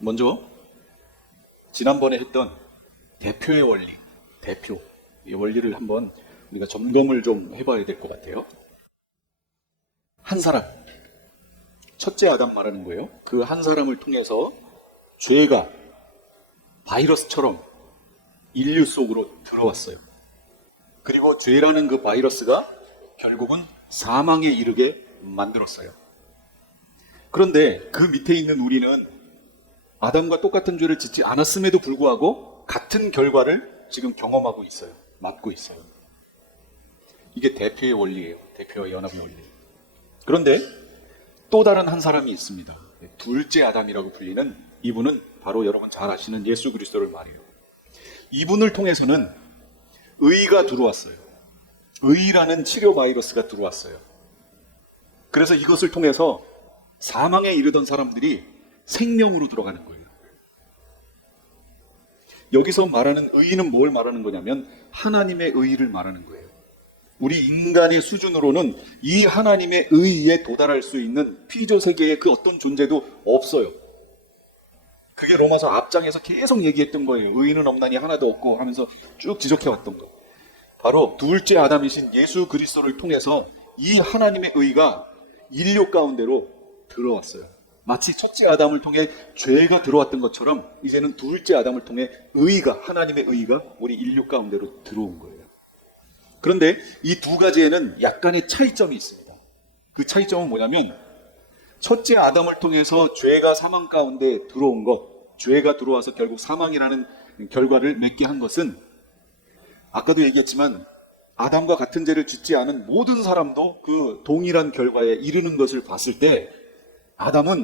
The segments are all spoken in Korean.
먼저 지난번에 했던 대표의 원리, 이 원리를 한번 우리가 점검을 좀 해봐야 될 것 같아요. 한 사람, 첫째 아담 말하는 거예요. 그 한 사람을 통해서 죄가 바이러스처럼 인류 속으로 들어왔어요. 그리고 죄라는 그 바이러스가 결국은 사망에 이르게 만들었어요. 그런데 그 밑에 있는 우리는 아담과 똑같은 죄를 짓지 않았음에도 불구하고 같은 결과를 지금 경험하고 있어요. 맞고 있어요. 이게 대표의 원리예요. 대표와 연합의 원리. 그런데 또 다른 한 사람이 있습니다. 둘째 아담이라고 불리는 이분은 바로 여러분 잘 아시는 예수 그리스도를 말해요. 이분을 통해서는 의가 들어왔어요. 의라는 치료 바이러스가 들어왔어요. 그래서 이것을 통해서 사망에 이르던 사람들이 생명으로 들어가는 거예요. 여기서 말하는 의는 뭘 말하는 거냐면 하나님의 의를 말하는 거예요. 우리 인간의 수준으로는 이 하나님의 의에 도달할 수 있는 피조세계의 그 어떤 존재도 없어요. 그게 로마서 앞장에서 계속 얘기했던 거예요. 의인은 없나니 하나도 없고 하면서 쭉 지적해왔던 거. 바로 둘째 아담이신 예수 그리스도를 통해서 이 하나님의 의가 인류 가운데로 들어왔어요. 마치 첫째 아담을 통해 죄가 들어왔던 것처럼 이제는 둘째 아담을 통해 의가, 하나님의 의가 우리 인류 가운데로 들어온 거예요. 그런데 이 두 가지에는 약간의 차이점이 있습니다. 그 차이점은 뭐냐면 첫째 아담을 통해서 죄가 사망 가운데 들어온 것, 죄가 들어와서 결국 사망이라는 결과를 맺게 한 것은 아까도 얘기했지만 아담과 같은 죄를 짓지 않은 모든 사람도 그 동일한 결과에 이르는 것을 봤을 때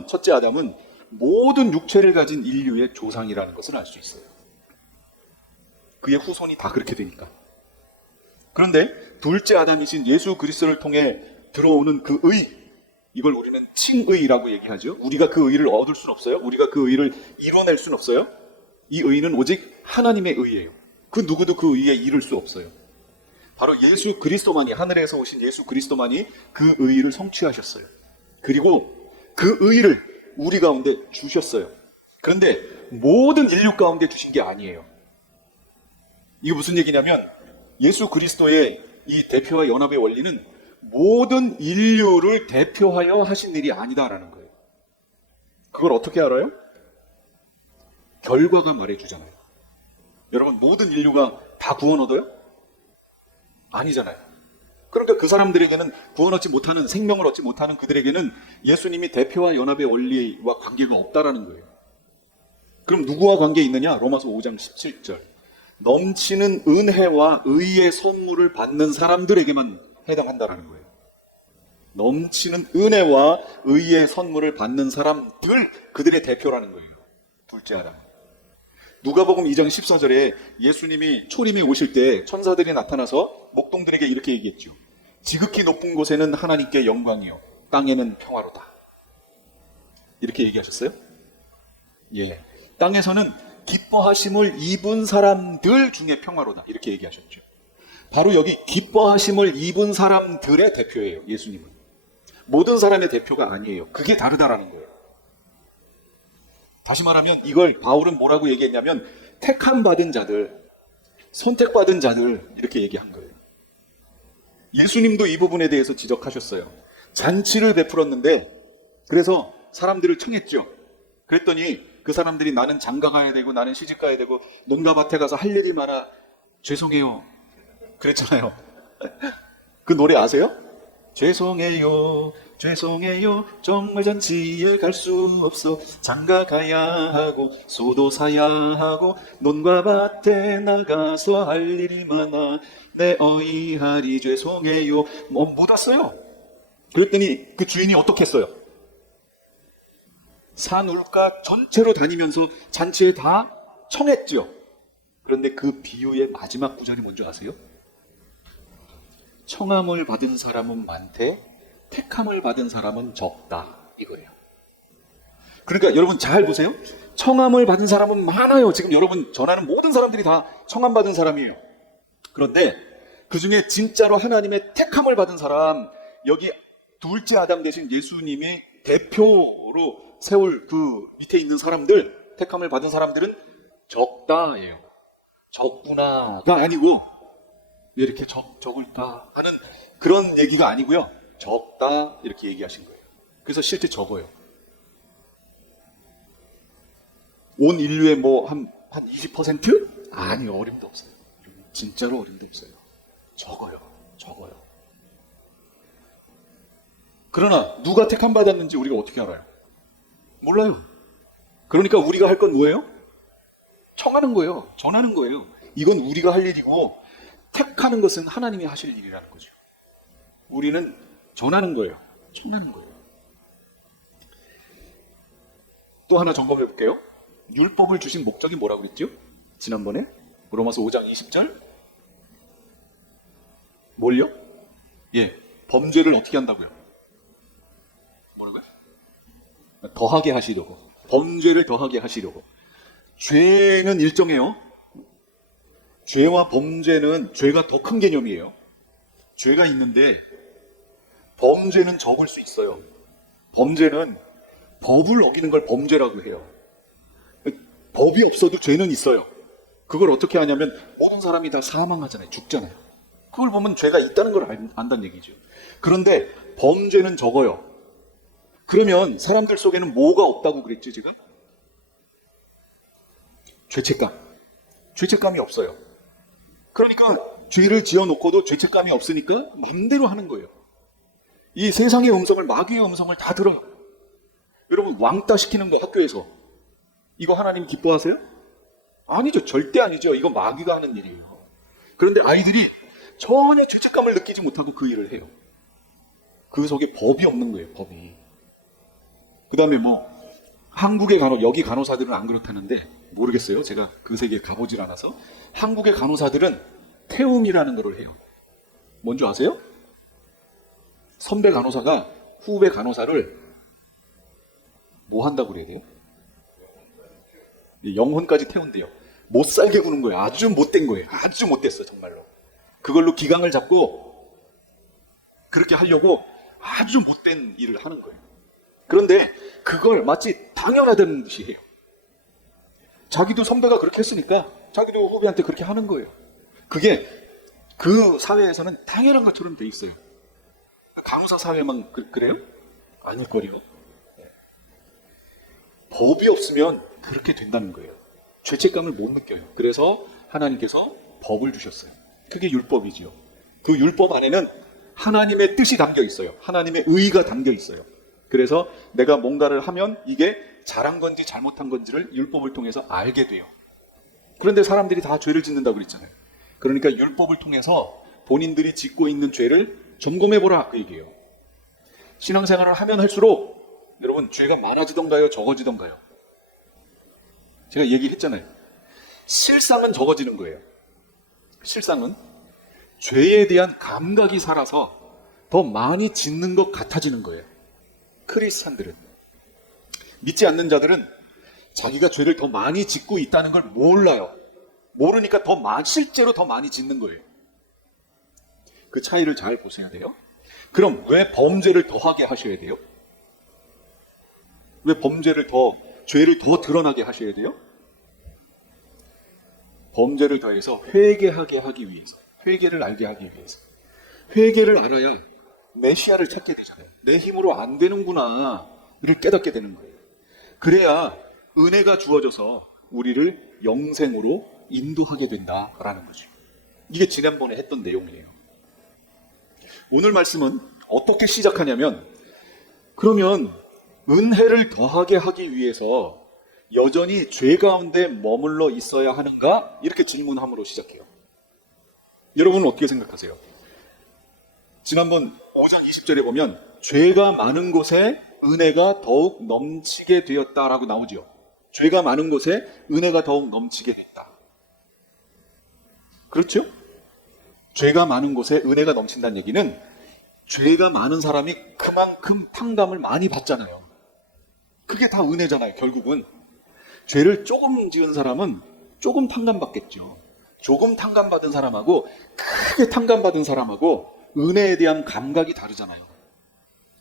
첫째 아담은 모든 육체를 가진 인류의 조상이라는 것을 알 수 있어요. 그의 후손이 다 그렇게 되니까. 그런데 둘째 아담이신 예수 그리스도를 통해 들어오는 그 의, 이걸 우리는 칭의라고 얘기하죠. 우리가 그 의를 얻을 수는 없어요. 우리가 그 의를 이뤄낼 수는 없어요. 이 의는 오직 하나님의 의예요. 그 누구도 그 의에 이를 수 없어요. 바로 예수 그리스도만이, 하늘에서 오신 예수 그리스도만이 그 의를 성취하셨어요. 그리고 그 의를 우리 가운데 주셨어요. 그런데 모든 인류 가운데 주신 게 아니에요. 이게 무슨 얘기냐면 예수 그리스도의 이 대표와 연합의 원리는 모든 인류를 대표하여 하신 일이 아니다라는 거예요. 그걸 어떻게 알아요? 결과가 말해주잖아요. 여러분, 모든 인류가 다 구원 얻어요? 아니잖아요. 그러니까 그 사람들에게는 구원 얻지 못하는, 생명을 얻지 못하는 그들에게는 예수님이 대표와 연합의 원리와 관계가 없다라는 거예요. 그럼 누구와 관계 있느냐? 로마서 5장 17절. 넘치는 은혜와 의의 선물을 받는 사람들에게만 해당한다라는 거예요. 넘치는 은혜와 의의 선물을 받는 사람들, 그들의 대표라는 거예요. 둘째 아담. 누가복음 2장 14절에 예수님이 초림에 오실 때 천사들이 나타나서 목동들에게 이렇게 얘기했죠. 지극히 높은 곳에는 하나님께 영광이요, 땅에는 평화로다. 이렇게 얘기하셨어요? 예. 땅에서는 기뻐하심을 입은 사람들 중에 평화로다. 이렇게 얘기하셨죠. 바로 여기 기뻐하심을 입은 사람들의 대표예요. 예수님은. 모든 사람의 대표가 아니에요. 그게 다르다라는 거예요. 다시 말하면 이걸 바울은 뭐라고 얘기했냐면 택함 받은 자들, 선택받은 자들, 이렇게 얘기한 거예요. 예수님도 이 부분에 대해서 지적하셨어요. 잔치를 베풀었는데 그래서 사람들을 청했죠. 그랬더니 그 사람들이 나는 장가 가야 되고 나는 시집 가야 되고 논과 밭에 가서 할 일이 많아 죄송해요 그랬잖아요. 그 노래 아세요? 죄송해요 죄송해요 정말 잔치에 갈 수 없어 장가 가야 하고 소도 사야 하고 논과 밭에 나가서 할 일이 많아 내 어이하리 죄송해요. 못 왔어요. 그랬더니 그 주인이 어떻게 했어요? 산 울가 전체로 다니면서 잔치에 다 청했죠. 그런데 그 비유의 마지막 구절이 뭔지 아세요? 청함을 받은 사람은 많되 택함을 받은 사람은 적다, 이거예요. 그러니까 여러분 잘 보세요. 청함을 받은 사람은 많아요. 지금 여러분 전하는 모든 사람들이 다 청함 받은 사람이에요. 그런데 그 중에 진짜로 하나님의 택함을 받은 사람, 여기 둘째 아담 대신 예수님이 대표로 세울 그 밑에 있는 사람들, 택함을 받은 사람들은 적다예요. 적구나가 아니고 왜 이렇게 적을까 하는 그런 얘기가 아니고요. 적다 이렇게 얘기하신 거예요. 그래서 실제 적어요. 온 인류의 뭐 한 20%? 아니요, 어림도 없어요. 진짜로 어림도 없어요. 적어요. 그러나 누가 택함 받았는지 우리가 어떻게 알아요? 몰라요. 그러니까 우리가 할 건 뭐예요? 청하는 거예요. 전하는 거예요. 이건 우리가 할 일이고 택하는 것은 하나님이 하실 일이라는 거죠. 우리는 전하는 거예요. 청하는 거예요. 또 하나 점검해 볼게요. 율법을 주신 목적이 뭐라고 그랬죠? 지난번에 로마서 5장 20절 뭘요? 예, 범죄를 어떻게 한다고요? 뭐라고요? 더하게 하시려고. 범죄를 더하게 하시려고. 죄는 일정해요. 죄와 범죄는 죄가 더 큰 개념이에요. 죄가 있는데 범죄는 적을 수 있어요. 범죄는 법을 어기는 걸 범죄라고 해요. 법이 없어도 죄는 있어요. 그걸 어떻게 하냐면 모든 사람이 다 사망하잖아요. 죽잖아요. 그걸 보면 죄가 있다는 걸 안다는 얘기죠. 그런데 범죄는 적어요. 그러면 사람들 속에는 뭐가 없다고 그랬죠, 지금? 죄책감. 죄책감이 없어요. 그러니까 죄를 지어놓고도 죄책감이 없으니까 마음대로 하는 거예요. 이 세상의 음성을, 마귀의 음성을 다 들어요. 여러분, 왕따 시키는 거 학교에서 이거 하나님 기뻐하세요? 아니죠. 절대 아니죠. 이거 마귀가 하는 일이에요. 그런데 아이들이 전혀 죄책감을 느끼지 못하고 그 일을 해요. 그 속에 법이 없는 거예요. 법이. 그 다음에 뭐 한국의 여기 간호사들은 안 그렇다는데 모르겠어요. 제가 그 세계에 가보질 않아서. 한국의 간호사들은 태움이라는 걸 해요. 뭔지 아세요? 선배 간호사가 후배 간호사를 뭐 한다고 그래야 돼요? 영혼까지 태운대요. 못 살게 구는 거예요. 아주 못된 거예요. 아주 못됐어, 정말로. 그걸로 기강을 잡고 그렇게 하려고 아주 못된 일을 하는 거예요. 그런데 그걸 마치 당연하다는 듯이 해요. 자기도 선배가 그렇게 했으니까 자기도 후배한테 그렇게 하는 거예요. 그게 그 사회에서는 당연한 것처럼 돼 있어요. 간호사 사회만 그래요? 아닐걸요. 법이 없으면 그렇게 된다는 거예요. 죄책감을 못 느껴요. 그래서 하나님께서 법을 주셨어요. 그게 율법이죠. 그 율법 안에는 하나님의 뜻이 담겨 있어요. 하나님의 의가 담겨 있어요. 그래서 내가 뭔가를 하면 이게 잘한 건지 잘못한 건지를 율법을 통해서 알게 돼요. 그런데 사람들이 다 죄를 짓는다고 그랬잖아요. 그러니까 율법을 통해서 본인들이 짓고 있는 죄를 점검해보라 그 얘기예요. 신앙생활을 하면 할수록 여러분 죄가 많아지던가요? 적어지던가요? 제가 얘기했잖아요. 실상은 적어지는 거예요. 실상은 죄에 대한 감각이 살아서 더 많이 짓는 것 같아지는 거예요. 크리스찬들은. 믿지 않는 자들은 자기가 죄를 더 많이 짓고 있다는 걸 몰라요. 모르니까 실제로 더 많이 짓는 거예요. 그 차이를 잘 보셔야 돼요. 그럼 왜 범죄를 더하게 하셔야 돼요? 왜 죄를 더 드러나게 하셔야 돼요? 범죄를 더해서 회개하게 하기 위해서, 회개를 알게 하기 위해서. 회개를 알아야 메시아를 찾게 되잖아요. 내 힘으로 안 되는구나를 깨닫게 되는 거예요. 그래야 은혜가 주어져서 우리를 영생으로 인도하게 된다라는 거죠. 이게 지난번에 했던 내용이에요. 오늘 말씀은 어떻게 시작하냐면, 그러면 은혜를 더하게 하기 위해서 여전히 죄 가운데 머물러 있어야 하는가? 이렇게 질문함으로 시작해요. 여러분은 어떻게 생각하세요? 지난번 5장 20절에 보면 죄가 많은 곳에 은혜가 더욱 넘치게 되었다라고 나오죠. 죄가 많은 곳에 은혜가 더욱 넘치게 됐다. 그렇죠? 죄가 많은 곳에 은혜가 넘친다는 얘기는 죄가 많은 사람이 그만큼 탕감을 많이 받잖아요. 그게 다 은혜잖아요, 결국은. 죄를 조금 지은 사람은 조금 탕감받겠죠. 조금 탕감받은 사람하고 크게 탕감받은 사람하고 은혜에 대한 감각이 다르잖아요.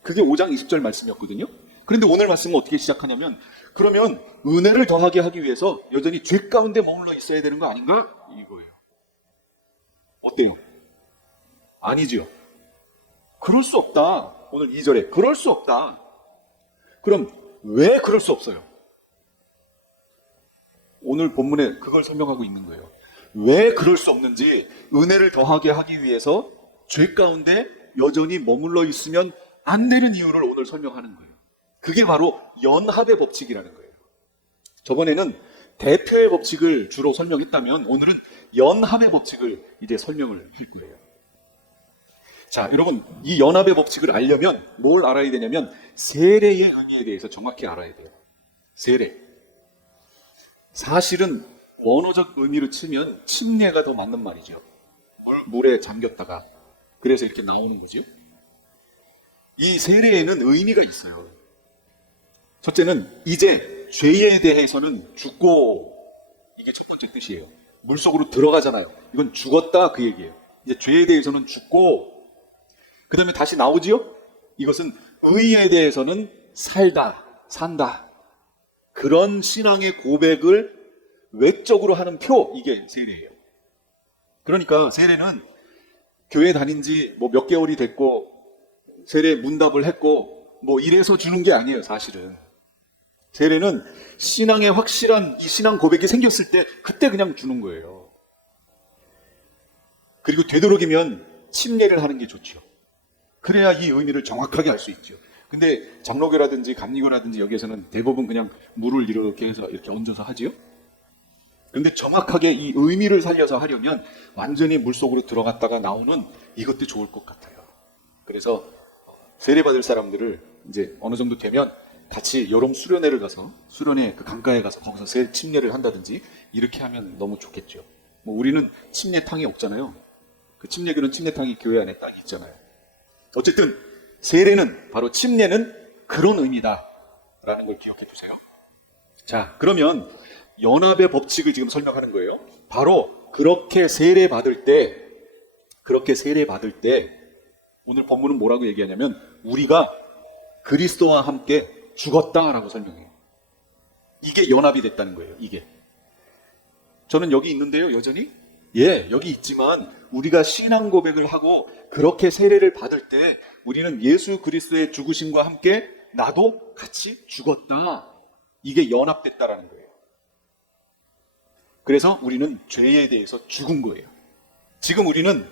그게 5장 20절 말씀이었거든요. 그런데 오늘 말씀은 어떻게 시작하냐면, 그러면 은혜를 더하게 하기 위해서 여전히 죄 가운데 머물러 있어야 되는 거 아닌가? 이거예요. 어때요? 아니죠. 그럴 수 없다. 오늘 2절에 그럴 수 없다. 그럼 왜 그럴 수 없어요? 오늘 본문에 그걸 설명하고 있는 거예요. 왜 그럴 수 없는지, 은혜를 더하게 하기 위해서 죄 가운데 여전히 머물러 있으면 안 되는 이유를 오늘 설명하는 거예요. 그게 바로 연합의 법칙이라는 거예요. 저번에는 대표의 법칙을 주로 설명했다면 오늘은 연합의 법칙을 이제 설명을 할 거예요. 자, 여러분, 이 연합의 법칙을 알려면 뭘 알아야 되냐면 세례의 의미에 대해서 정확히 알아야 돼요. 세례. 사실은 원어적 의미로 치면 침례가 더 맞는 말이죠. 물에 잠겼다가 그래서 이렇게 나오는 거죠. 이 세례에는 의미가 있어요. 첫째는 이제 죄에 대해서는 죽고, 이게 첫 번째 뜻이에요. 물속으로 들어가잖아요. 이건 죽었다 그 얘기예요. 이제 죄에 대해서는 죽고, 그 다음에 다시 나오지요. 이것은 의에 대해서는 살다, 산다. 그런 신앙의 고백을 외적으로 하는 표, 이게 세례예요. 그러니까 세례는 교회 다닌 지 뭐 몇 개월이 됐고 세례 문답을 했고 뭐 이래서 주는 게 아니에요. 사실은 세례는 신앙의 확실한 이 신앙 고백이 생겼을 때 그때 그냥 주는 거예요. 그리고 되도록이면 침례를 하는 게 좋죠. 그래야 이 의미를 정확하게 알 수 있죠. 근데 장로교라든지 감리교라든지 여기에서는 대부분 그냥 물을 이렇게 해서 이렇게 얹어서 하지요. 근데 정확하게 이 의미를 살려서 하려면 완전히 물속으로 들어갔다가 나오는 이것도 좋을 것 같아요. 그래서 세례받을 사람들을 이제 어느 정도 되면 같이 여름 수련회를 가서 수련회 그 강가에 가서 거기서 새 침례를 한다든지 이렇게 하면 너무 좋겠죠. 뭐 우리는 침례탕이 없잖아요. 그 침례교는 침례탕이 교회 안에 딱 있잖아요. 어쨌든 세례는 바로 침례는 그런 의미다라는 걸 기억해 두세요. 자, 그러면 연합의 법칙을 지금 설명하는 거예요. 바로 그렇게 세례 받을 때 오늘 본문은 뭐라고 얘기하냐면 우리가 그리스도와 함께 죽었다라고 설명해요. 이게 연합이 됐다는 거예요. 이게. 저는 여기 있는데요, 여전히? 예, 여기 있지만 우리가 신앙 고백을 하고 그렇게 세례를 받을 때 우리는 예수 그리스도의 죽으심과 함께 나도 같이 죽었다. 이게 연합됐다라는 거예요. 그래서 우리는 죄에 대해서 죽은 거예요. 지금 우리는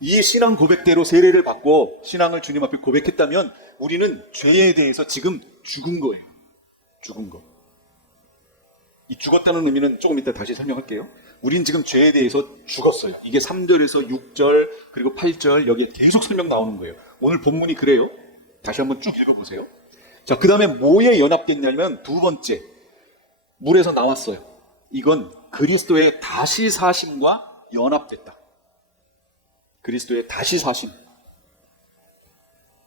이 신앙 고백대로 세례를 받고 신앙을 주님 앞에 고백했다면 우리는 죄에 대해서 지금 죽은 거예요. 죽은 거. 이 죽었다는 의미는 조금 이따 다시 설명할게요. 우린 지금 죄에 대해서 죽었어요. 이게 3절에서 6절 그리고 8절 여기에 계속 설명 나오는 거예요. 오늘 본문이 그래요. 다시 한번 쭉 읽어보세요. 자, 그 다음에 뭐에 연합됐냐면 두 번째, 물에서 나왔어요. 이건 그리스도의 다시 사심과 연합됐다. 그리스도의 다시 사심.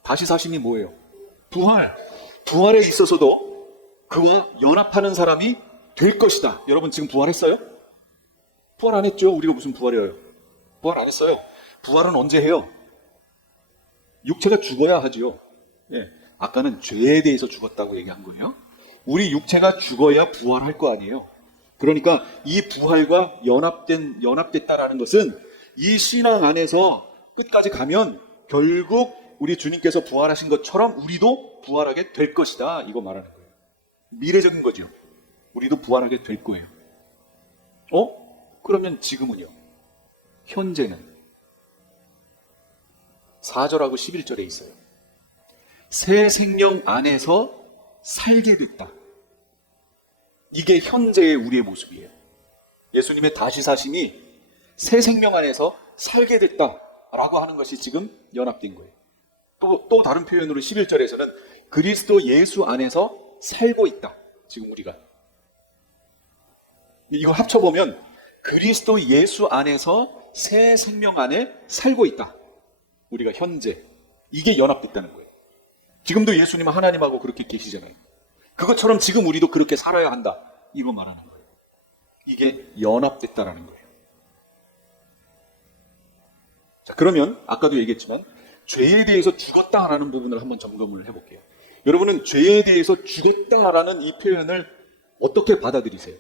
다시 사심이 뭐예요? 부활. 부활에 있어서도 그와 연합하는 사람이 될 것이다. 여러분 지금 부활했어요? 부활 안 했죠? 우리가 무슨 부활이에요? 부활 안 했어요. 부활은 언제 해요? 육체가 죽어야 하지요. 예. 아까는 죄에 대해서 죽었다고 얘기한 거예요. 우리 육체가 죽어야 부활할 거 아니에요. 그러니까 이 부활과 연합됐다라는 것은 이 신앙 안에서 끝까지 가면 결국 우리 주님께서 부활하신 것처럼 우리도 부활하게 될 것이다. 이거 말하는 거예요. 미래적인 거죠. 우리도 부활하게 될 거예요. 그러면 지금은요? 현재는 4절하고 11절에 있어요. 새 생명 안에서 살게 됐다. 이게 현재의 우리의 모습이에요. 예수님의 다시 사심이 새 생명 안에서 살게 됐다라고 하는 것이 지금 연합된 거예요. 또 다른 표현으로 11절에서는 그리스도 예수 안에서 살고 있다. 지금 우리가. 이거 합쳐보면 그리스도 예수 안에서 새 생명 안에 살고 있다. 우리가 현재. 이게 연합됐다는 거예요. 지금도 예수님은 하나님하고 그렇게 계시잖아요. 그것처럼 지금 우리도 그렇게 살아야 한다. 이거 말하는 거예요. 이게 연합됐다라는 거예요. 자, 그러면 아까도 얘기했지만 죄에 대해서 죽었다라는 부분을 한번 점검을 해볼게요. 여러분은 죄에 대해서 죽었다라는 이 표현을 어떻게 받아들이세요?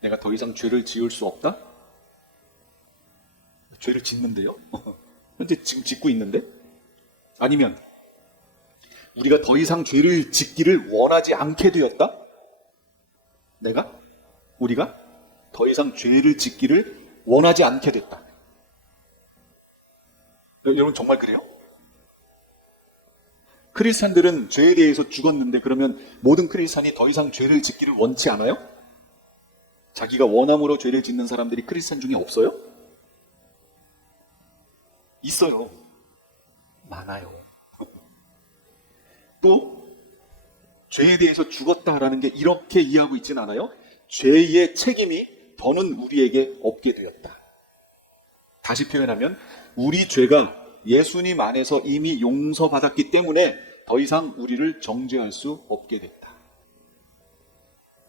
내가 더 이상 죄를 지을 수 없다? 죄를 짓는데요? 현재 지금 짓고 있는데? 아니면 우리가 더 이상 죄를 짓기를 원하지 않게 되었다? 우리가 더 이상 죄를 짓기를 원하지 않게 됐다. 여러분 정말 그래요? 크리스찬들은 죄에 대해서 죽었는데 그러면 모든 크리스찬이 더 이상 죄를 짓기를 원치 않아요? 자기가 원함으로 죄를 짓는 사람들이 크리스찬 중에 없어요? 있어요. 많아요. 또 죄에 대해서 죽었다라는 게 이렇게 이해하고 있진 않아요? 죄의 책임이 더는 우리에게 없게 되었다. 다시 표현하면 우리 죄가 예수님 안에서 이미 용서받았기 때문에 더 이상 우리를 정죄할 수 없게 됐다.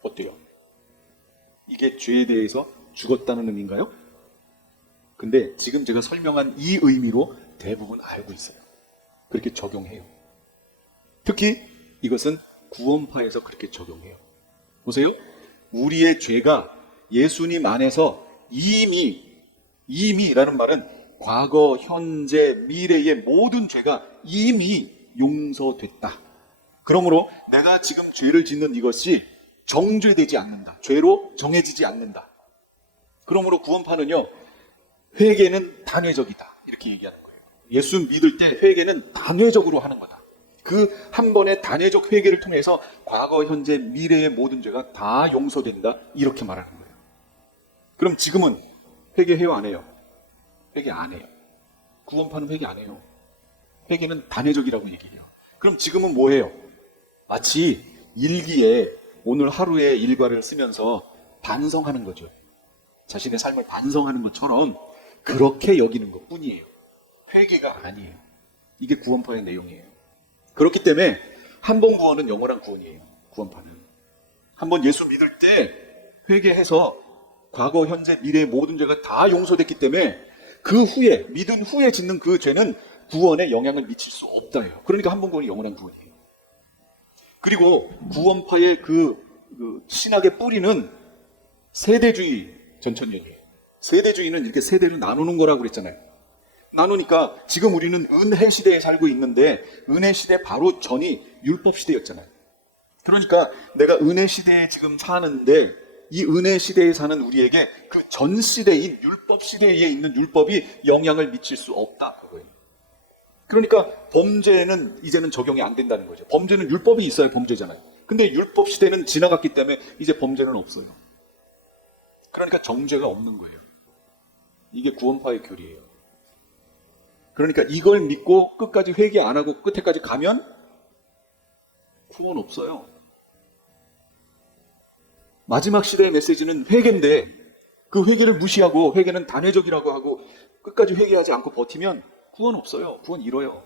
어때요? 이게 죄에 대해서 죽었다는 의미인가요? 근데 지금 제가 설명한 이 의미로 대부분 알고 있어요. 그렇게 적용해요. 특히 이것은 구원파에서 그렇게 적용해요. 보세요. 우리의 죄가 예수님 안에서 이미라는 말은 과거, 현재, 미래의 모든 죄가 이미 용서됐다. 그러므로 내가 지금 죄를 짓는 이것이 정죄되지 않는다. 죄로 정해지지 않는다. 그러므로 구원파는요, 회개는 단회적이다. 이렇게 얘기하는 거예요. 예수 믿을 때 회개는 단회적으로 하는 거다. 그 한 번의 단회적 회개를 통해서 과거, 현재, 미래의 모든 죄가 다 용서된다. 이렇게 말하는 거예요. 그럼 지금은 회개해요, 안 해요? 회개 안 해요. 구원파는 회개 안 해요. 회개는 단회적이라고 얘기해요. 그럼 지금은 뭐 해요? 마치 일기에 오늘 하루의 일과를 쓰면서 반성하는 거죠. 자신의 삶을 반성하는 것처럼 그렇게 여기는 것 뿐이에요. 회개가 아니에요. 이게 구원파의 내용이에요. 그렇기 때문에 한 번 구원은 영원한 구원이에요. 구원파는. 한 번 예수 믿을 때 회개해서 과거, 현재, 미래의 모든 죄가 다 용서됐기 때문에 그 후에, 믿은 후에 짓는 그 죄는 구원에 영향을 미칠 수 없다예요. 그러니까 한 번 구원이 영원한 구원이에요. 그리고 구원파의 그 신학의 뿌리는 세대주의 전천년이에요. 세대주의는 이렇게 세대로 나누는 거라고 그랬잖아요. 나누니까 지금 우리는 은혜 시대에 살고 있는데 은혜 시대 바로 전이 율법 시대였잖아요. 그러니까 내가 은혜 시대에 지금 사는데 이 은혜 시대에 사는 우리에게 그 전 시대인 율법 시대에 있는 율법이 영향을 미칠 수 없다. 그거예요. 그러니까 범죄는 이제는 적용이 안 된다는 거죠. 범죄는 율법이 있어야 범죄잖아요. 근데 율법 시대는 지나갔기 때문에 이제 범죄는 없어요. 그러니까 정죄가 없는 거예요. 이게 구원파의 교리예요. 그러니까 이걸 믿고 끝까지 회개 안 하고 끝에까지 가면 구원 없어요. 마지막 시대의 메시지는 회개인데 그 회개를 무시하고 회개는 단회적이라고 하고 끝까지 회개하지 않고 버티면 구원 없어요. 구원 잃어요.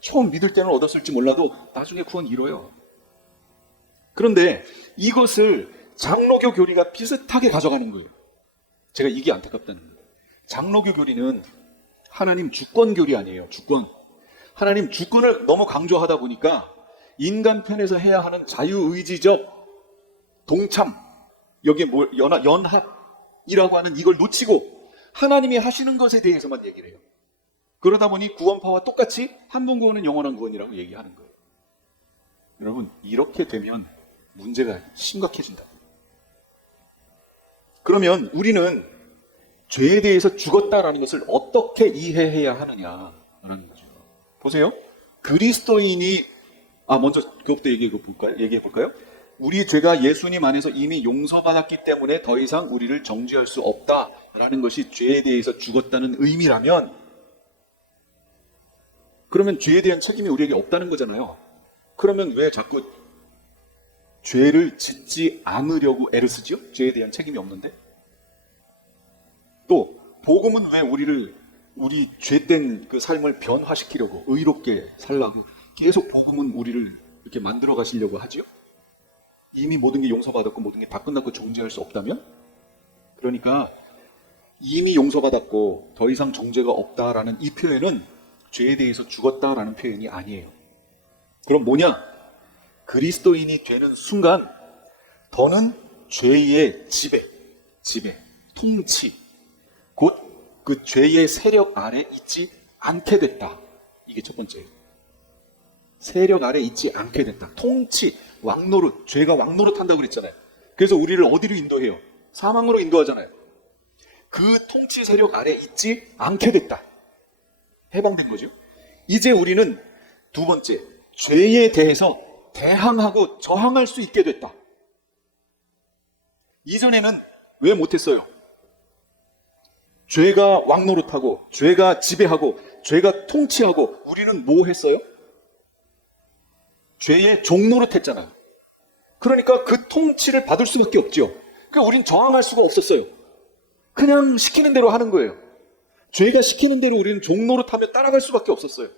처음 믿을 때는 얻었을지 몰라도 나중에 구원 잃어요. 그런데 이것을 장로교 교리가 비슷하게 가져가는 거예요. 제가 이게 안타깝다는 거예요. 장로교 교리는 하나님 주권 교리 아니에요. 주권. 하나님 주권을 너무 강조하다 보니까 인간 편에서 해야 하는 자유의지적 동참, 여기에 연합이라고 하는 이걸 놓치고 하나님이 하시는 것에 대해서만 얘기를 해요. 그러다 보니 구원파와 똑같이 한 번 구원은 영원한 구원이라고 얘기하는 거예요. 여러분, 이렇게 되면 문제가 심각해진다. 그러면 우리는 죄에 대해서 죽었다라는 것을 어떻게 이해해야 하느냐라는 거죠. 보세요. 그리스도인이 먼저 그것부터 얘기해 볼까요? 우리 죄가 예수님 안에서 이미 용서받았기 때문에 더 이상 우리를 정죄할 수 없다라는 것이 죄에 대해서 죽었다는 의미라면, 그러면 죄에 대한 책임이 우리에게 없다는 거잖아요. 그러면 왜 자꾸 죄를 짓지 않으려고 애를 쓰죠? 죄에 대한 책임이 없는데? 또 복음은 왜 우리 죄된 그 삶을 변화시키려고, 의롭게 살라고 계속 복음은 우리를 이렇게 만들어 가시려고 하죠? 이미 모든 게 용서받았고 모든 게 다 끝났고 정죄할 수 없다면? 그러니까 이미 용서받았고 더 이상 정죄가 없다라는 이 표현은 죄에 대해서 죽었다라는 표현이 아니에요. 그럼 뭐냐? 그리스도인이 되는 순간 더는 죄의 지배, 통치, 곧 그 죄의 세력 아래 있지 않게 됐다. 이게 첫 번째예요. 세력 아래 있지 않게 됐다. 통치, 왕노릇, 죄가 왕노릇 한다고 그랬잖아요. 그래서 우리를 어디로 인도해요? 사망으로 인도하잖아요. 그 통치 세력 아래 있지 않게 됐다. 해방된 거죠. 이제 우리는 두 번째, 죄에 대해서 대항하고 저항할 수 있게 됐다. 이전에는 왜 못했어요? 죄가 왕노릇하고, 죄가 지배하고, 죄가 통치하고, 우리는 뭐 했어요? 죄의 종노릇 했잖아요. 그러니까 그 통치를 받을 수밖에 없죠. 그러니까 우린 저항할 수가 없었어요. 그냥 시키는 대로 하는 거예요. 죄가 시키는 대로 우리는 종노릇하며 따라갈 수밖에 없었어요.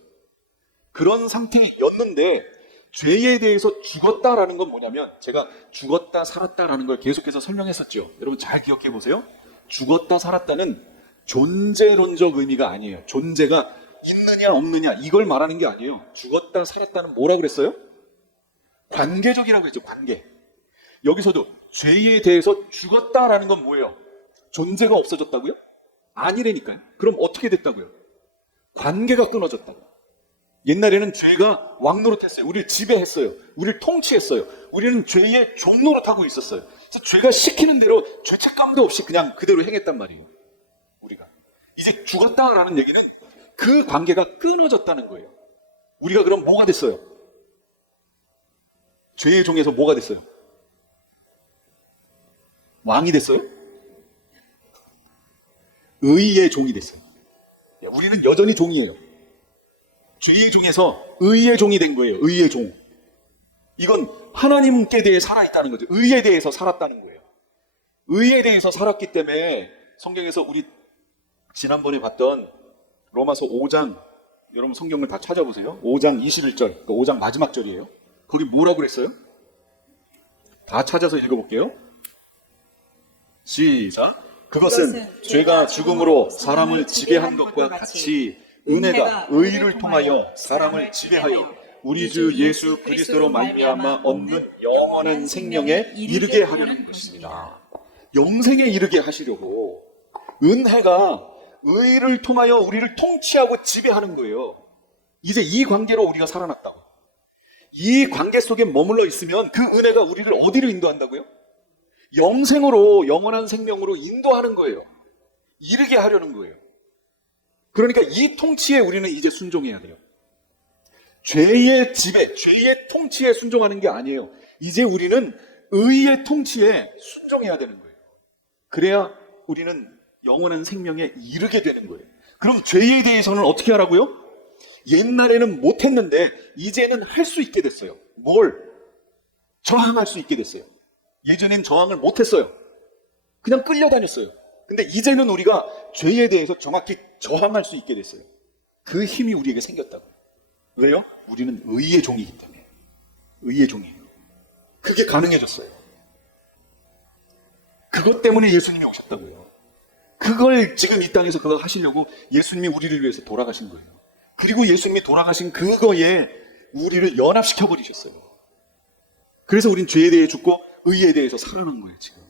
그런 상태였는데 죄에 대해서 죽었다라는 건 뭐냐면, 제가 죽었다 살았다라는 걸 계속해서 설명했었죠. 여러분 잘 기억해 보세요. 죽었다 살았다는 존재론적 의미가 아니에요. 존재가 있느냐 없느냐 이걸 말하는 게 아니에요. 죽었다 살았다는 뭐라 그랬어요? 관계적이라고 했죠. 관계. 여기서도 죄에 대해서 죽었다라는 건 뭐예요? 존재가 없어졌다고요? 아니라니까요. 그럼 어떻게 됐다고요? 관계가 끊어졌다고. 옛날에는 죄가 왕노릇했어요. 우리를 지배했어요. 우리를 통치했어요. 우리는 죄의 종노릇하고 있었어요. 그래서 죄가 시키는 대로 죄책감도 없이 그냥 그대로 행했단 말이에요. 우리가 이제 죽었다라는 얘기는 그 관계가 끊어졌다는 거예요. 우리가 그럼 뭐가 됐어요? 죄의 종에서 뭐가 됐어요? 왕이 됐어요? 의의 종이 됐어요. 우리는 여전히 종이에요. 죄의 종에서 의의 종이 된 거예요. 의의 종. 이건 하나님께 대해 살아있다는 거죠. 의에 대해서 살았다는 거예요. 의에 대해서 살았기 때문에 성경에서 우리 지난번에 봤던 로마서 5장, 여러분 성경을 다 찾아보세요. 5장 21절, 그러니까 5장 마지막 절이에요. 거기 뭐라고 그랬어요? 다 찾아서 읽어볼게요. 시작. 그것은 죄가 죽음으로 사람을 지배한 것과 같이 은혜가 의를 통하여 사람을 지배하여 우리 주 예수 그리스도로 말미암아 얻는 영원한 생명에 이르게 하려는 것입니다. 영생에 이르게 하시려고 은혜가 의를 통하여 우리를 통치하고 지배하는 거예요. 이제 이 관계로 우리가 살아났다고. 이 관계 속에 머물러 있으면 그 은혜가 우리를 어디로 인도한다고요? 영생으로, 영원한 생명으로 인도하는 거예요. 이르게 하려는 거예요. 그러니까 이 통치에 우리는 이제 순종해야 돼요. 죄의 지배, 죄의 통치에 순종하는 게 아니에요. 이제 우리는 의의 통치에 순종해야 되는 거예요. 그래야 우리는 영원한 생명에 이르게 되는 거예요. 그럼 죄에 대해서는 어떻게 하라고요? 옛날에는 못했는데 이제는 할 수 있게 됐어요. 뭘? 저항할 수 있게 됐어요. 예전엔 저항을 못했어요. 그냥 끌려다녔어요. 근데 이제는 우리가 죄에 대해서 정확히 저항할 수 있게 됐어요. 그 힘이 우리에게 생겼다고. 왜요? 우리는 의의 종이기 때문에. 의의 종이에요. 그게 가능해졌어요. 그것 때문에 예수님이 오셨다고요. 그걸 지금 이 땅에서 그걸 하시려고 예수님이 우리를 위해서 돌아가신 거예요. 그리고 예수님이 돌아가신 그거에 우리를 연합시켜 버리셨어요. 그래서 우린 죄에 대해 죽고 의에 대해서 살아난 거예요, 지금.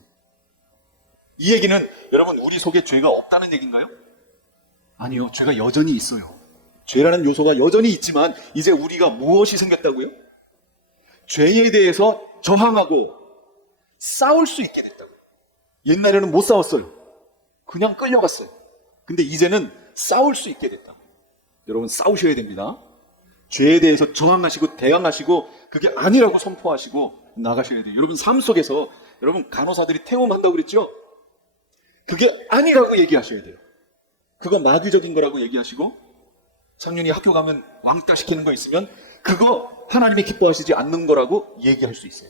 이 얘기는 여러분 우리 속에 죄가 없다는 얘기인가요? 아니요, 죄가 여전히 있어요. 죄라는 요소가 여전히 있지만 이제 우리가 무엇이 생겼다고요? 죄에 대해서 저항하고 싸울 수 있게 됐다고요. 옛날에는 못 싸웠어요. 그냥 끌려갔어요. 근데 이제는 싸울 수 있게 됐다. 여러분 싸우셔야 됩니다. 죄에 대해서 저항하시고 대항하시고 그게 아니라고 선포하시고 나가셔야 돼요. 여러분 삶 속에서 여러분 간호사들이 퇴원한다고 그랬죠? 그게 아니라고 얘기하셔야 돼요. 그거 마귀적인 거라고 얘기하시고 상윤이 학교 가면 왕따 시키는 거 있으면 그거 하나님이 기뻐하시지 않는 거라고 얘기할 수 있어요.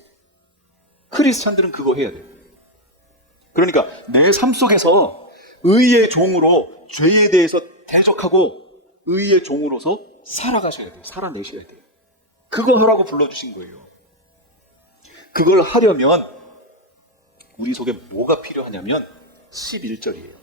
크리스찬들은 그거 해야 돼요. 그러니까 내 삶 속에서 의의 종으로 죄에 대해서 대적하고 의의 종으로서 살아가셔야 돼요. 살아내셔야 돼요. 그거 하라고 불러주신 거예요. 그걸 하려면 우리 속에 뭐가 필요하냐면 11절이에요.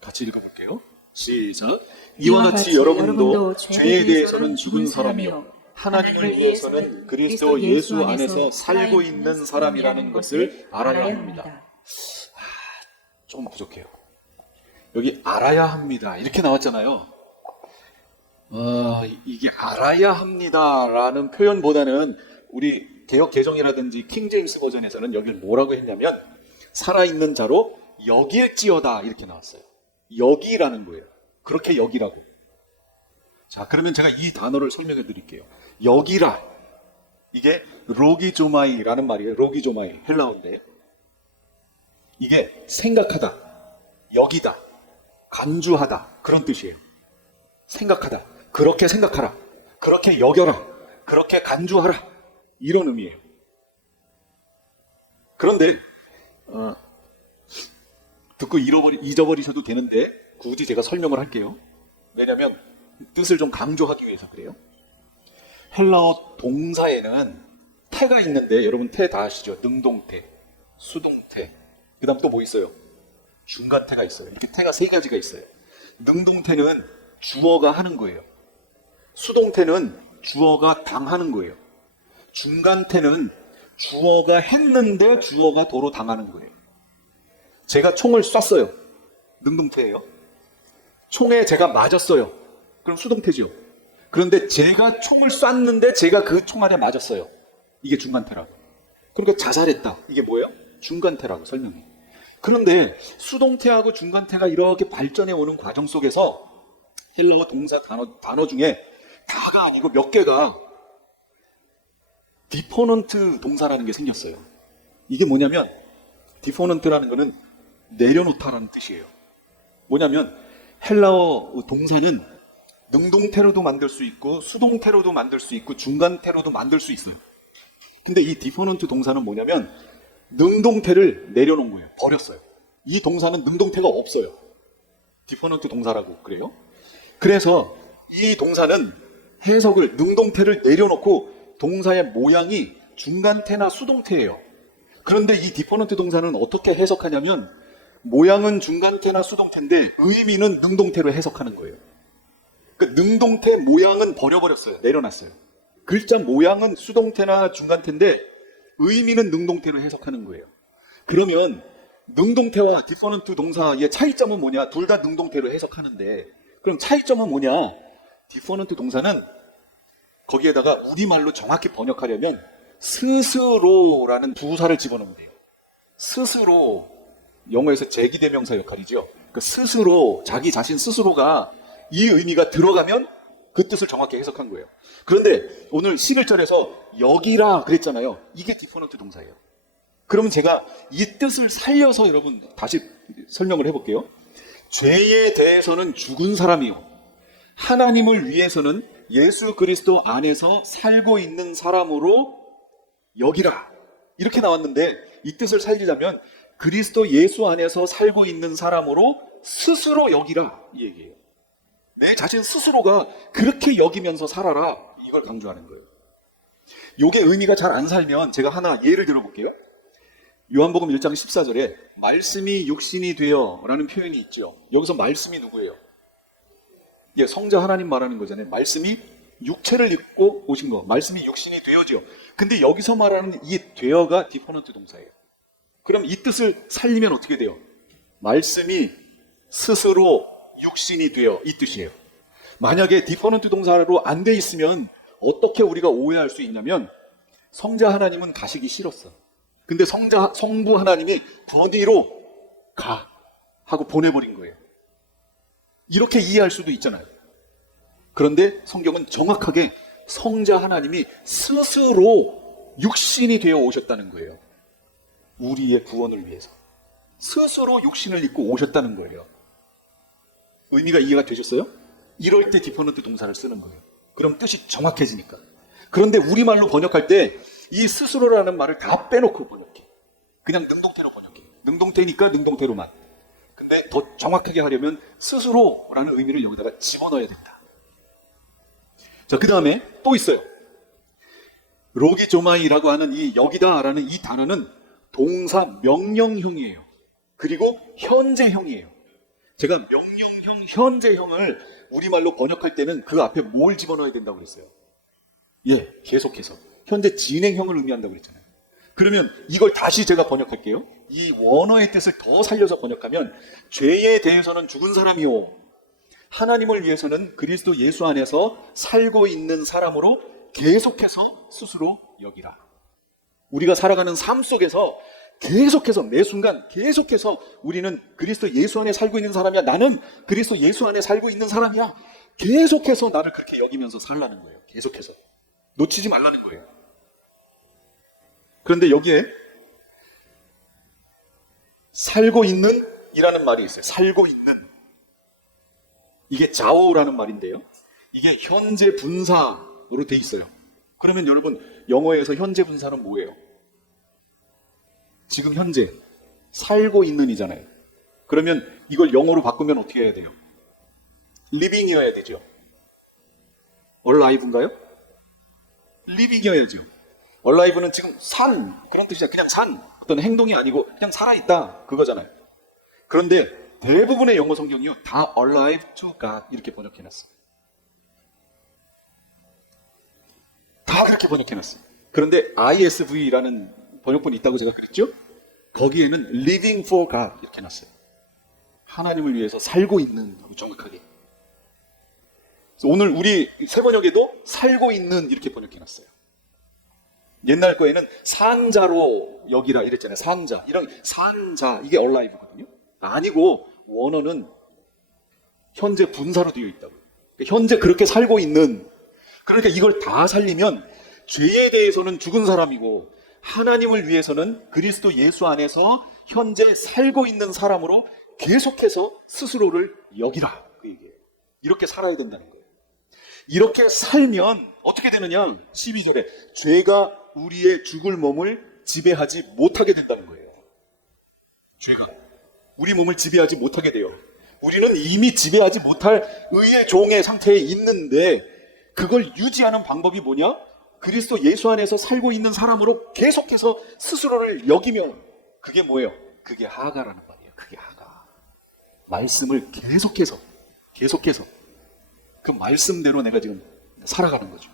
같이 읽어볼게요. 시작. 이와 같이 여러분도 죄에 대해서는 죽은 사람이요 하나님을 위해서는 그리스도 예수 안에서 살고 있는 사람이라는 것을 알아야 합니다. 조금 부족해요. 여기 알아야 합니다. 이렇게 나왔잖아요. 이게 알아야 합니다라는 표현보다는 우리 개역 개정이라든지 킹제임스 버전에서는 여기를 뭐라고 했냐면 살아있는 자로 여길지어다 이렇게 나왔어요. 여기라는 거예요. 그렇게 여기라고. 자, 그러면 제가 이 단어를 설명해 드릴게요. 여기라. 이게 로기조마이라는 말이에요. 로기조마이. 헬라어인데. 이게 생각하다, 여기다, 간주하다 그런 뜻이에요. 생각하다. 그렇게 생각하라. 그렇게 여겨라. 그렇게 간주하라. 이런 의미예요. 그런데 듣고 잊어버리셔도 되는데 굳이 제가 설명을 할게요. 왜냐하면 뜻을 좀 강조하기 위해서 그래요. 헬라어 동사에는 태가 있는데 여러분 태 다 아시죠? 능동태, 수동태, 그 다음 또 뭐 있어요? 중간태가 있어요. 이렇게 태가 세 가지가 있어요. 능동태는 주어가 하는 거예요. 수동태는 주어가 당하는 거예요. 중간태는 주어가 했는데 주어가 도로 당하는 거예요. 제가 총을 쐈어요. 능동태예요. 총에 제가 맞았어요. 그럼 수동태죠. 그런데 제가 총을 쐈는데 제가 그 총알에 맞았어요. 이게 중간태라고. 그러니까 자살했다. 이게 뭐예요? 중간태라고 설명해. 그런데 수동태하고 중간태가 이렇게 발전해 오는 과정 속에서 헬라어 동사 단어 중에 다가 아니고 몇 개가 디포넌트 동사라는 게 생겼어요. 이게 뭐냐면 디포넌트라는 거는 내려놓다라는 뜻이에요. 뭐냐면 헬라어 동사는 능동태로도 만들 수 있고 수동태로도 만들 수 있고 중간태로도 만들 수 있어요. 근데 이 디포넌트 동사는 뭐냐면 능동태를 내려놓은 거예요. 버렸어요. 이 동사는 능동태가 없어요. 디포넌트 동사라고 그래요. 그래서 이 동사는 해석을 능동태를 내려놓고 동사의 모양이 중간태나 수동태예요. 그런데 이 디포넌트 동사는 어떻게 해석하냐면 모양은 중간태나 수동태인데 의미는 능동태로 해석하는 거예요. 그 능동태 모양은 버려버렸어요. 내려놨어요. 글자 모양은 수동태나 중간태인데 의미는 능동태로 해석하는 거예요. 그러면 능동태와 디포넌트 동사의 차이점은 뭐냐? 둘 다 능동태로 해석하는데 그럼 차이점은 뭐냐? 디포넌트 동사는 거기에다가 우리말로 정확히 번역하려면 스스로라는 부사를 집어넣으면 돼요. 스스로, 영어에서 제기대명사 역할이죠. 그 스스로, 자기 자신 스스로가 이 의미가 들어가면 그 뜻을 정확히 해석한 거예요. 그런데 오늘 11절에서 여기라 그랬잖아요. 이게 디포넌트 동사예요. 그러면 제가 이 뜻을 살려서 여러분 다시 설명을 해볼게요. 죄에 대해서는 죽은 사람이요. 하나님을 위해서는 예수 그리스도 안에서 살고 있는 사람으로 여기라. 이렇게 나왔는데 이 뜻을 살리자면 그리스도 예수 안에서 살고 있는 사람으로 스스로 여기라. 이 얘기예요. 내 자신 스스로가 그렇게 여기면서 살아라. 이걸 강조하는 거예요. 이게 의미가 잘 안 살면 제가 하나 예를 들어볼게요. 요한복음 1장 14절에 말씀이 육신이 되어 라는 표현이 있죠. 여기서 말씀이 누구예요? 예, 성자 하나님 말하는 거잖아요. 말씀이 육체를 입고 오신 거. 말씀이 육신이 되어죠. 근데 여기서 말하는 이 되어가 디포넌트 동사예요. 그럼 이 뜻을 살리면 어떻게 돼요? 말씀이 스스로 육신이 되어 이 뜻이에요. 만약에 디포넌트 동사로 안 돼 있으면 어떻게 우리가 오해할 수 있냐면 성자 하나님은 가시기 싫었어. 근데 성부 하나님이 어디로 가 하고 보내버린 거예요. 이렇게 이해할 수도 있잖아요. 그런데 성경은 정확하게 성자 하나님이 스스로 육신이 되어 오셨다는 거예요. 우리의 구원을 위해서 스스로 육신을 입고 오셨다는 거예요. 의미가 이해가 되셨어요? 이럴 때 디포넌트 동사를 쓰는 거예요. 그럼 뜻이 정확해지니까. 그런데 우리말로 번역할 때 이 스스로라는 말을 다 빼놓고 번역해. 그냥 능동태로 번역해. 능동태니까 능동태로만. 근데 더 정확하게 하려면 스스로라는 의미를 여기다가 집어넣어야 된다. 자, 그 다음에 또 있어요. 로기조마이라고 하는 이 여기다라는 이 단어는 동사 명령형이에요. 그리고 현재형이에요. 제가 명령형, 현재형을 우리말로 번역할 때는 그 앞에 뭘 집어넣어야 된다고 그랬어요? 예, 계속해서. 현재 진행형을 의미한다고 그랬잖아요. 그러면 이걸 다시 제가 번역할게요. 이 원어의 뜻을 더 살려서 번역하면 죄에 대해서는 죽은 사람이요, 하나님을 위해서는 그리스도 예수 안에서 살고 있는 사람으로 계속해서 스스로 여기라. 우리가 살아가는 삶 속에서 계속해서 매 순간 계속해서 우리는 그리스도 예수 안에 살고 있는 사람이야. 나는 그리스도 예수 안에 살고 있는 사람이야. 계속해서 나를 그렇게 여기면서 살라는 거예요. 계속해서. 놓치지 말라는 거예요. 그런데 여기에 살고 있는 이라는 말이 있어요. 살고 있는. 이게 자오라는 말인데요. 이게 현재 분사로 돼 있어요. 그러면 여러분, 영어에서 현재 분사는 뭐예요? 지금 현재 살고 있는 이잖아요. 그러면 이걸 영어로 바꾸면 어떻게 해야 돼요? living이어야 되죠. alive인가요? living이어야죠. alive는 지금 산, 그런 뜻이야. 그냥 산, 어떤 행동이 아니고 그냥 살아있다, 그거잖아요. 그런데 대부분의 영어 성경이요, 다 alive to God 이렇게 번역해놨어요. 다 그렇게 번역해놨어요. 그런데 ISV라는 번역본이 있다고 제가 그랬죠? 거기에는 living for God 이렇게 해놨어요. 하나님을 위해서 살고 있는, 하고 정확하게. 그래서 오늘 우리 새 번역에도 살고 있는 이렇게 번역해놨어요. 옛날 거에는 산자로 여기라 이랬잖아요. 산자. 이런 산자, 이게 alive거든요. 아니고 원어는 현재 분사로 되어 있다고. 그러니까 현재 그렇게 살고 있는. 그러니까 이걸 다 살리면 죄에 대해서는 죽은 사람이고 하나님을 위해서는 그리스도 예수 안에서 현재 살고 있는 사람으로 계속해서 스스로를 여기라, 그 얘기예요. 이렇게 살아야 된다는 거예요. 이렇게 살면 어떻게 되느냐? 12절에 죄가 우리의 죽을 몸을 지배하지 못하게 된다는 거예요. 죄가 우리 몸을 지배하지 못하게 돼요. 우리는 이미 지배하지 못할 의의 종의 상태에 있는데, 그걸 유지하는 방법이 뭐냐? 그리스도 예수 안에서 살고 있는 사람으로 계속해서 스스로를 여기며, 그게 뭐예요? 그게 하가라는 말이에요. 그게 하가. 말씀을 계속해서 그 말씀대로 내가 지금 살아가는 거죠.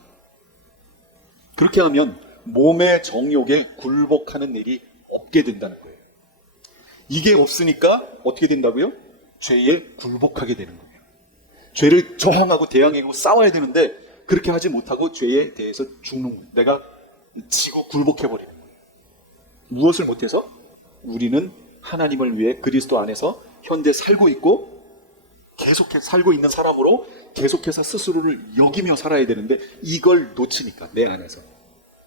그렇게 하면 몸의 정욕에 굴복하는 일이 없게 된다는 거예요. 이게 없으니까 어떻게 된다고요? 죄에 굴복하게 되는 거예요. 죄를 저항하고 대항하고 싸워야 되는데 그렇게 하지 못하고 죄에 대해서 죽는 거예요. 내가 지고 굴복해버리는 거예요. 무엇을 못해서? 우리는 하나님을 위해 그리스도 안에서 현재 살고 있고 계속해서 살고 있는 사람으로 계속해서 스스로를 여기며 살아야 되는데, 이걸 놓치니까, 내 안에서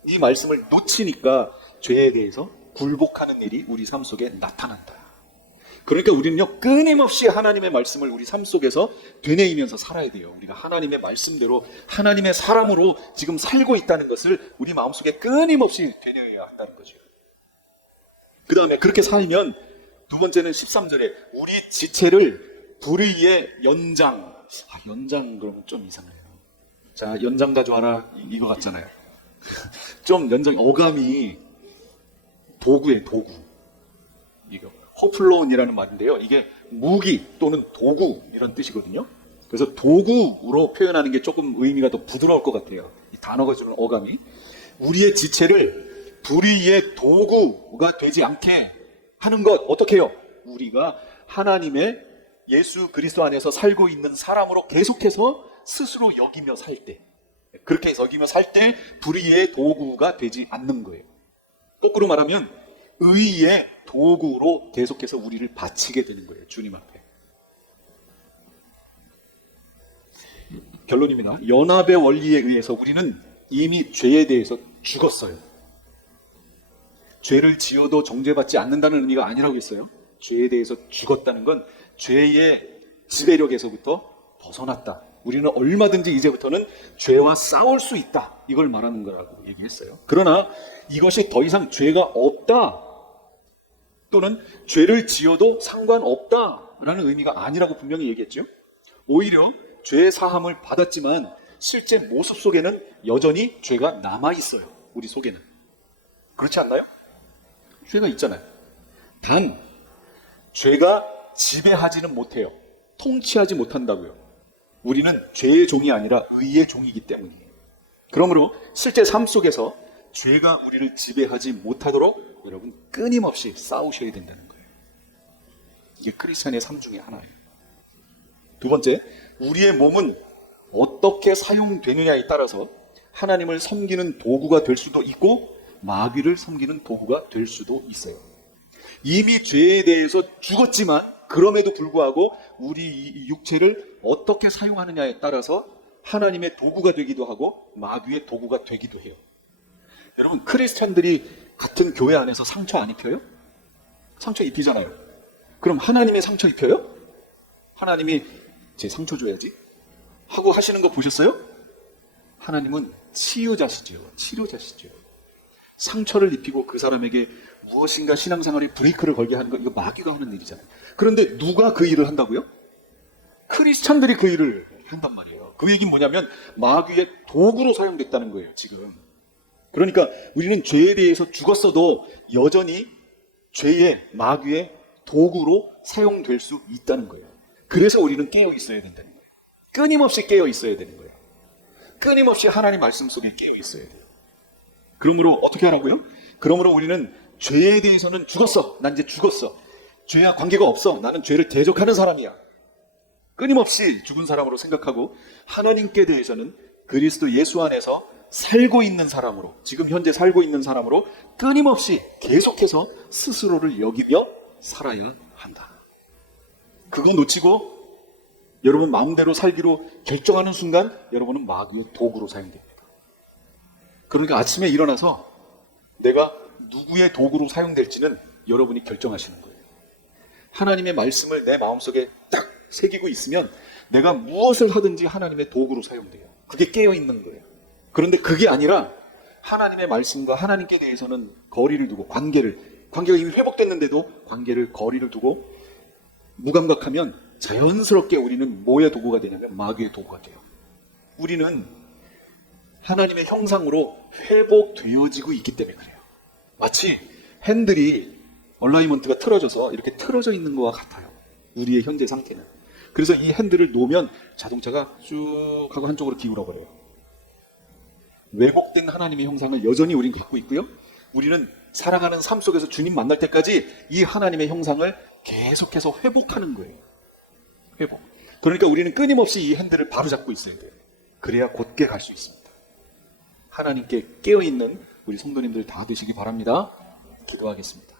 이 말씀을 놓치니까 죄에 대해서 굴복하는 일이 우리 삶 속에 나타난다. 그러니까 우리는요, 끊임없이 하나님의 말씀을 우리 삶 속에서 되뇌이면서 살아야 돼요. 우리가 하나님의 말씀대로 하나님의 사람으로 지금 살고 있다는 것을 우리 마음속에 끊임없이 되뇌어야 한다는 거죠. 그 다음에 그렇게 살면 두 번째는 13절에 우리 지체를 불의의 연장. 연장 그러면 좀 이상해요. 자, 연장 가져와라, 이거 같잖아요. 좀 연장, 어감이 도구예요, 도구. 이거 허플론이라는 말인데요, 이게 무기 또는 도구 이런 뜻이거든요. 그래서 도구로 표현하는 게 조금 의미가 더 부드러울 것 같아요. 이 단어가 주는 어감이. 우리의 지체를 불의의 도구가 되지 않게 하는 것, 어떻게 해요? 우리가 하나님의 예수 그리스도 안에서 살고 있는 사람으로 계속해서 스스로 여기며 살 때, 그렇게 여기며 살 때 불의의 도구가 되지 않는 거예요. 거꾸로 말하면 의의 도구로 계속해서 우리를 바치게 되는 거예요, 주님 앞에. 결론입니다. 연합의 원리에 의해서 우리는 이미 죄에 대해서 죽었어요. 죄를 지어도 정죄받지 않는다는 의미가 아니라고 했어요. 죄에 대해서 죽었다는 건 죄의 지배력에서부터 벗어났다. 우리는 얼마든지 이제부터는 죄와 싸울 수 있다. 이걸 말하는 거라고 얘기했어요. 그러나 이것이 더 이상 죄가 없다, 또는 죄를 지어도 상관없다라는 의미가 아니라고 분명히 얘기했죠. 오히려 죄의 사함을 받았지만 실제 모습 속에는 여전히 죄가 남아있어요. 우리 속에는. 그렇지 않나요? 죄가 있잖아요. 단 죄가 지배하지는 못해요. 통치하지 못한다고요. 우리는 죄의 종이 아니라 의의 종이기 때문이에요. 그러므로 실제 삶 속에서 죄가 우리를 지배하지 못하도록 여러분 끊임없이 싸우셔야 된다는 거예요. 이게 크리스찬의 삶 중에 하나예요. 두 번째, 우리의 몸은 어떻게 사용되느냐에 따라서 하나님을 섬기는 도구가 될 수도 있고 마귀를 섬기는 도구가 될 수도 있어요. 이미 죄에 대해서 죽었지만 그럼에도 불구하고 우리 이 육체를 어떻게 사용하느냐에 따라서 하나님의 도구가 되기도 하고 마귀의 도구가 되기도 해요. 여러분, 크리스찬들이 같은 교회 안에서 상처 안 입혀요? 상처 입히잖아요. 그럼 하나님의 상처 입혀요? 하나님이 제 상처 줘야지 하고 하시는 거 보셨어요? 하나님은 치유자시죠. 치료자시죠. 상처를 입히고 그 사람에게 무엇인가 신앙생활에 브레이크를 걸게 하는 거, 이거 마귀가 하는 일이잖아요. 그런데 누가 그 일을 한다고요? 크리스찬들이 그 일을 한단 말이에요. 그 얘기는 뭐냐면 마귀의 도구로 사용됐다는 거예요, 지금. 그러니까 우리는 죄에 대해서 죽었어도 여전히 죄의 마귀의 도구로 사용될 수 있다는 거예요. 그래서 우리는 깨어 있어야 된다는 거예요. 끊임없이 깨어 있어야 되는 거예요. 끊임없이 하나님 말씀 속에 깨어 있어야 돼요. 그러므로 어떻게 하라고요? 그러므로 우리는 죄에 대해서는 죽었어. 난 이제 죽었어. 죄와 관계가 없어. 나는 죄를 대적하는 사람이야. 끊임없이 죽은 사람으로 생각하고 하나님께 대해서는 그리스도 예수 안에서 살고 있는 사람으로, 지금 현재 살고 있는 사람으로 끊임없이 계속해서 스스로를 여기며 살아야 한다. 그거 놓치고 여러분 마음대로 살기로 결정하는 순간 여러분은 마귀의 도구로 사용됩니다. 그러니까 아침에 일어나서 내가 누구의 도구로 사용될지는 여러분이 결정하시는 거예요. 하나님의 말씀을 내 마음속에 딱 새기고 있으면 내가 무엇을 하든지 하나님의 도구로 사용돼요. 그게 깨어있는 거예요. 그런데 그게 아니라 하나님의 말씀과 하나님께 대해서는 거리를 두고 관계가 이미 회복됐는데도 관계를 거리를 두고 무감각하면 자연스럽게 우리는 뭐의 도구가 되냐면 마귀의 도구가 돼요. 우리는 하나님의 형상으로 회복되어지고 있기 때문에 그래요. 마치 핸들이 얼라이먼트가 틀어져서 이렇게 틀어져 있는 것과 같아요. 우리의 현재 상태는. 그래서 이 핸들을 놓으면 자동차가 쭉 하고 한쪽으로 기울어버려요. 왜곡된 하나님의 형상을 여전히 우린 갖고 있고요. 우리는 살아가는 삶 속에서 주님 만날 때까지 이 하나님의 형상을 계속해서 회복하는 거예요. 회복. 그러니까 우리는 끊임없이 이 핸들을 바로잡고 있어야 돼요. 그래야 곧게 갈 수 있습니다. 하나님께 깨어있는 우리 성도님들 다 되시기 바랍니다. 기도하겠습니다.